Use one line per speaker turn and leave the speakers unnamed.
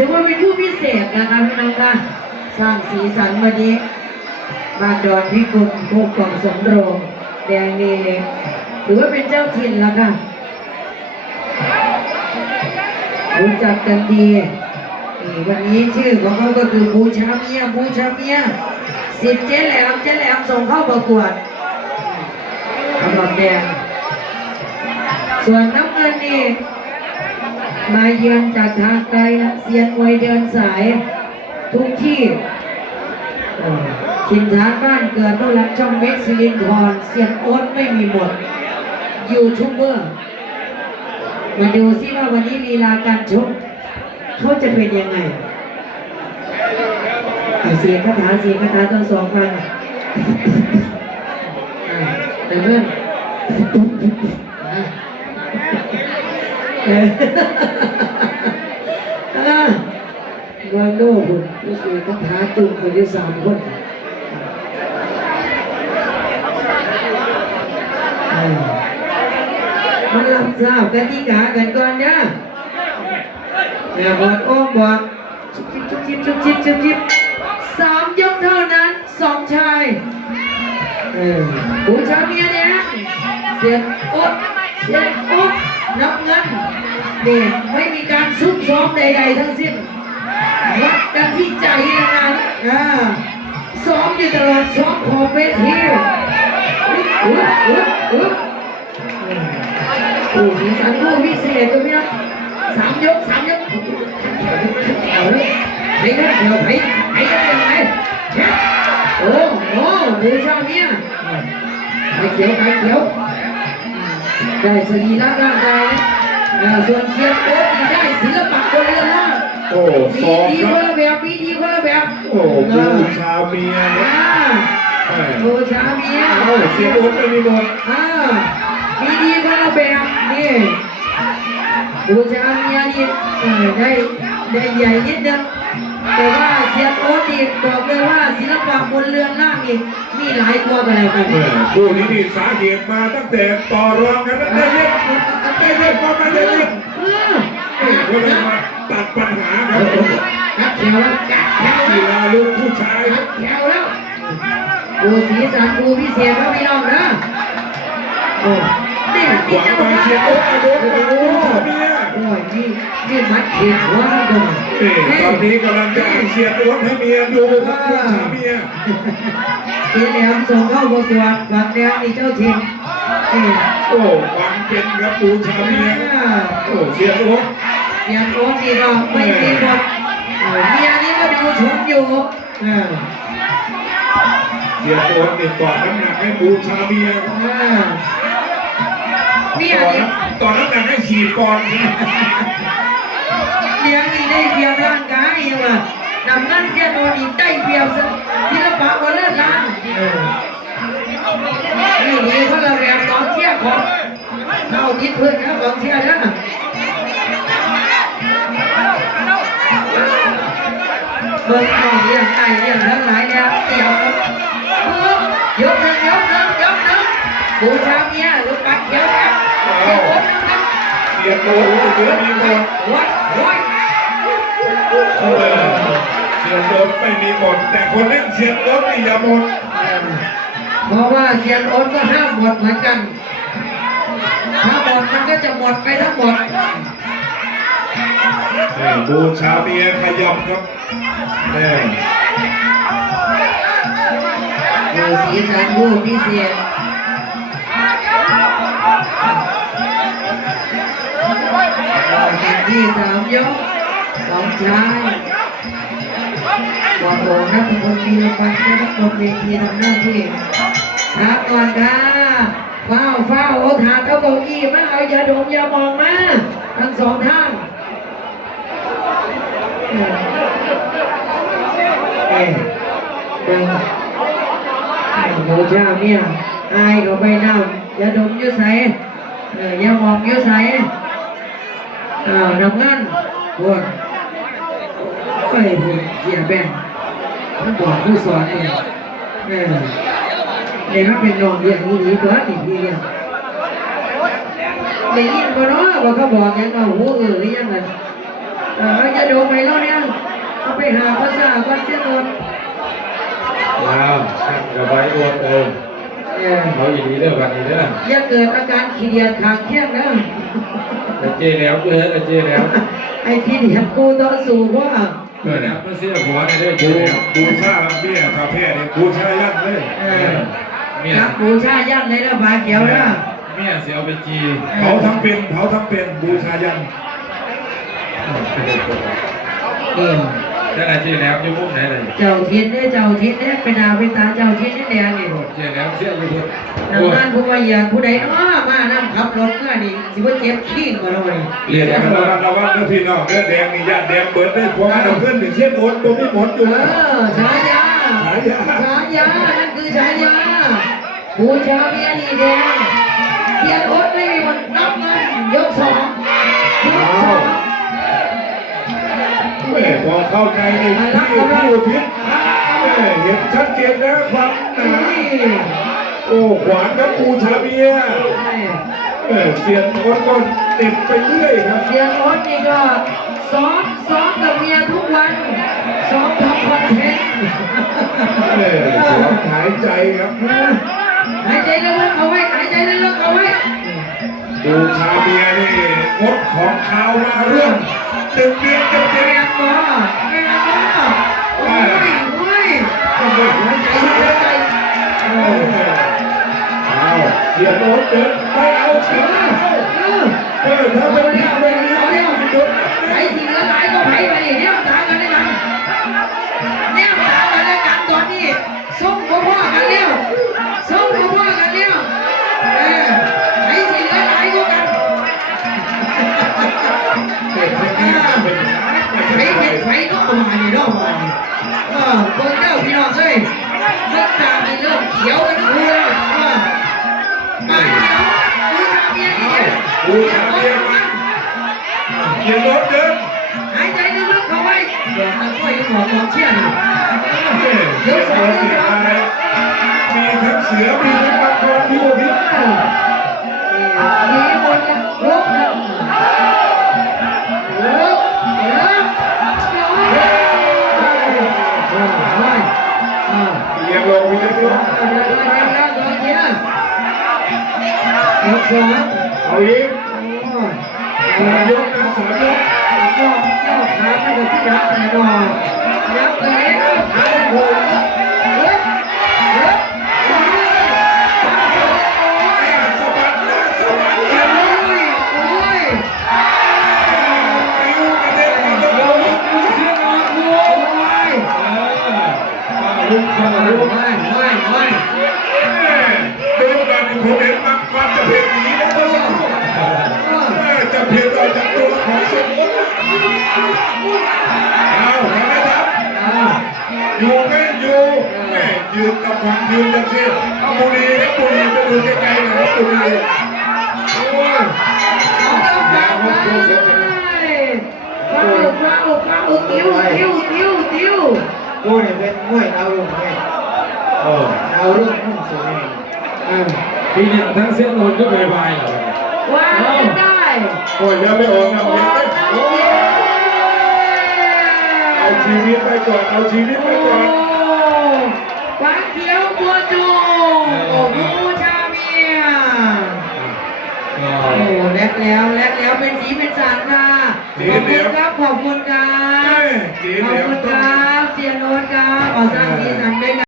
ถือว่าเป็นผู้พิเศษนะคะพี่น้องค่ะสร้างสีสันวันนี้บ้านดอนพิกุลผู้กองสมโรงแดงนี่ถือว่าเป็นเจ้าถิ่นแล้วค่ะรู้จักกันดีวันนี้ชื่อของเขาก็คือบูชาเมียบูชาเมียสิบเจ๊แหลมเจ๊แหลมส่งเข้าประกวดกำลังแดงส่วนน้ำเงินนี่ มาเยือนจากทางไกลนะเซียนมวยเดินสาย ทุกที่ถิ่นฐานบ้านเกิดต้องรับช่องเม็กซิลินทรเซียนโอ๊ตไม่มีหมด ยูทูบเบอร์ มาดูซิว่าวันนี้ลีลาการชกเขาจะเป็นยังไงเสียงคาถาเสียงคาถาต้องสองฟังแต่เพื่อนอะเอออะ ว่าโน่คุณรู้สึกคาถาจุ่มคนที่สามคนเออมารับทราบกติกากันก่อนนะอย่าบอดอ้อมบอดชุบชิบชุบชิบชุบชิบชุบชิบสามยกเท่านั้นสองชายเออผู้ชายเมียเนี่ยเสียงอดเสียงอดนับเงิน นี่ยไม่มีการซุกซ้อมใด ๆ ทั้งสิ้นวัดกันที่ใจนะนะอ่าซ้อมอยู่ตลอดซ้อมขอบเวทีอุ๊ยอุ๊ยอุ๊ยผู้สีสันผู้พิเศษตัวเนี้ยสามยกสามยกแถวเลยไอ้นั่นแถวไอ้ไอ้นั่นยังไงเนี่ยโอ้โหผู้าเมียไข่เขียวไข่เขียวได้สรีระร่างกายนะ อ่าส่วนเชียร์โอ๊ตนี่ได้ศิลปะบนเรือล่าง
โอ้สมีองดีคครันบล
ะแบบมีดีคนละแบบ
โอ้บูชาเมียนะอ
่าแม่บูชาเมียเอ้า
เสียโอ๊ตไม่มีหมดอ่า
มีดีคนละแบบนี่บูชาเมียนี่เออได้ได้ใหญ่นิดนึงแต่ว่าเชียร์โอ๊ตนี่บอกเลยว่าศิลปะบนเรือนล่างนี่มีหลายตัวกันแล้วกันแม่
คู่นี้นี่สาเหตุมาตั้งแต่ต่อรองกันตั้งแต่เล็ก ตั้งแต่เล็กมาตั้งแต่เล็กเออเอ้ยมาตัดปัญหาครับผม
กัดแถวแล้วกัดแถว
กีแล้วฬาลูกผู้ชายกั
ดแถวแล้วดูสีสันดูพิเศษครับพี่น้องนะ
โอ้นี่พี่วังเจ้าไปนะเชียร์โอ๊ตกระโดดมาบู
ชาเมียโอ้ยนี่นี่มัดเขียนหัวมันตรง
นี่ตอนนี้กำลังจะเชียร์โอ๊ตให้เมียดูครับบูชาเมีย
เสีแหลมส่งเข้าประกวดฝั่งแดงนี่เจ้าถิ่น
นี่ โอ้หวังเป็นครับบูชาเมียอ่าโอ้เสียโอ๊ต
เสียงโอ๊ตนี่ก็ไม่มีหมดเออเมียนี่ก็ดูชมอยู่อ่า
เสียโอ๊ตนี่ต่อน้ำหนักให้บูชาเมียอ่าเมียนี่ต่อน้ำหนักให้ฉีดก่อน
เลี้ยงนี่ได้เปรียบร่างกายยังว่นำเงินเสียโดนอีกได้เปรียบศิลปะบนเลือดล้างเนี่นี่เขาเราแบบกอง ชียร์ของเข้าทิศเพื่อนนะกองเชียร์นะเบิ่งเอาเลี้ยงไก่เลี้ยงทั้งหลายแล้วเกี่ยวครับยกหนึ่งยกหนึ่งยกหนึ่งบูชาเมียหรือปัดเขียวแล้วเกี่ยวหมด
นะเสียโอ๊ตเหลือมีหมดวัดวัดเสียโอ๊ตไม่มีหมดแต่คนเล่นเสียโอ๊ตนี่อย่าหมด
เพราะว่าเสียนโอนก็ห้ามหมดเหมือนกัน ถ้าหมดมันก็จะหมดไปทั้งหมด
นี่บูชาเมียขยับครับนี่
ดูสีสันผู้พิเศษที่สามยกสองชายบอกโอ้นักพลมีรางวัลนักพลเวทีทำหน้าที่ ครับก่อนค่ะเฝ้าเฝ้าโอ้ถาดเอาเก้าอี้มาเอาอย่าดมอย่ามองมาทั้งสองท่านเออเอ๊ะเดินโมชาเมียอายก็ไปน้ำอย่าดมอยุ่ใสเอออย่ามองอยุ่ใสอ้าน้ำเงินปวดไปพูดเสียแบงมันบอกผู้สอนเองเออ เนี่ยมันเป็นนองเรียนหูดีตัวนี่พี่เรียนได้ยินบ่เนาะว่าเขาบอกหยังเอาหูเออหรือยังไงเออจะดูไปแล้วเนี่ยเอาไปหาภาษาก่อนเสียก่อน
ว้าวกระบายอ้วนเออเออเขาอีดีเด้อวันนี้เด้อ
อย่าเกิดอาการขี้เดียดขางเคียงนะ
แต่เจแล้วเออแต่เจแล้ว
ไอ้ขี้เดียดกูต่อสู้ว่า
เมื่อเนี่ยมันเสียหัวในเด้อเจบูแล้วบูชาเบี้ยคาเฟ่เนี่ยบูชายันเลย
เออเมียครับบูชายันในระบาเขียวนะ
เมียเสียเอาไปจีเผาทั้งเป็นเผาทั้งเป็นบูชายันเออแต่ละเจแล้วอยู่มุมไหนเลย
เจ้าทินเนี่ยเจ้าทินเนี่ยเป็นดาวเป็นตาเจ้าทินนี่แดงนี่เจแล้วเสียอยู่พุ่นนำงานผู้ว่าอย่างผู้ใดเนาะมานั่งขับรถเมื่อนี่สิว่าเจ็บขี้มาเลย
เรียนกันระวังระวังนะพี่น้องเนื้อแดงนี่ญาติแดงเบิดได้พวกเราเพื่อนถึงเส้นหมดตัวไม่หมดอยู่
เออฉายาฉายาฉายานั่นคือฉายา บูชาเมียนี่แดงเสียรถไม่มีมันนับเงินยกสองยกสอง
แม่พอเข้าใจในที่ผู้พิษแม่เห็นชัดเจนนะความหนานี่โอ้ขวานกับบูชาเบียแม่เสียนคนก็เด็ดไปเรื่อยครับ
เสียงรถนี่ก็ซ้อมซ้อมกับเมียทุกวันซ้อมทำคอนเทนต์
แม่หายใจครับ
หายใจลึกๆเอาไว้หายใจลึกๆเอาไว้
บูชาเบียนี่งดของขาวมาเรื่องตึงเดือนเต็มแรงบ่แรงบ่โอ้ยโอ้ยๆต้องไปหัวใจหัวใจเอาเสียโน้ตเดินไม่เอาเสียเออเอ
อถ้าไม่ได้ไม่ได้ไม่ได้โดนไอ้ที่เหลือหลายก็ไผไปดิเนี่ยตากันเลยกันเนี่ยตากันเลยกันตอนนี้ส่งพ่อพ่อกันแล้ว ไฟเป็นไฟนอกมานี่นอกมานี่เออเบิ่งเด้อพี่น้องเอ้ยเบิ่งตานี่เริ่มเขียวกันทุกคนแล้วเออปากเขียวดูตา
เมียนี่เด้อบูชาเบียเสียโน้ตเดิน
หายใจลึกๆเข้าไว้เดี๋ยวเอาไว้หมอกองเชี่ยนี่เสียโน้
ตเสียอะไรมีทั้งเสือมีทั้งมังกรที่โอพิษมี
สามเอาอีกสามยกนะสามยกก็ก็
ขาไม่ได้ที่ยักแน่นอนยับเลยขาโผล่ เอาทำไมครับอ้าวอยู่ไหมอยู่แม่ยืนกับความยืนจะเสียเอาบุรีครับบุรีจะดูไกลๆหน่อยบุรีโอ้ย
เอาเอาเอาเอาเอาเอาติ้วติ้วติ้วติ้วกูเนี่ยเป็นมวยดาวรุ่งเนี่ยเอาวรุ่งมุ่งสู่เอ
อ่าทีนี้ทั้งเสียโนนก็บายบายเหรอ
วางได้
โอ้ยยังไม่ออกนะวางยังได้ไม่ เอาชีวิตไปก่อน เอาชีวิตไปก่อน
วัาเขียวบัวจูโอ้โหชาเมียโอ้แลกแล้วแลกแล้วเป็นสีเป็นสันค่ะขอบคุณครับขอบคุณครับขอบคุณครับเสียโนนครับขอสร้างสีสันด้วย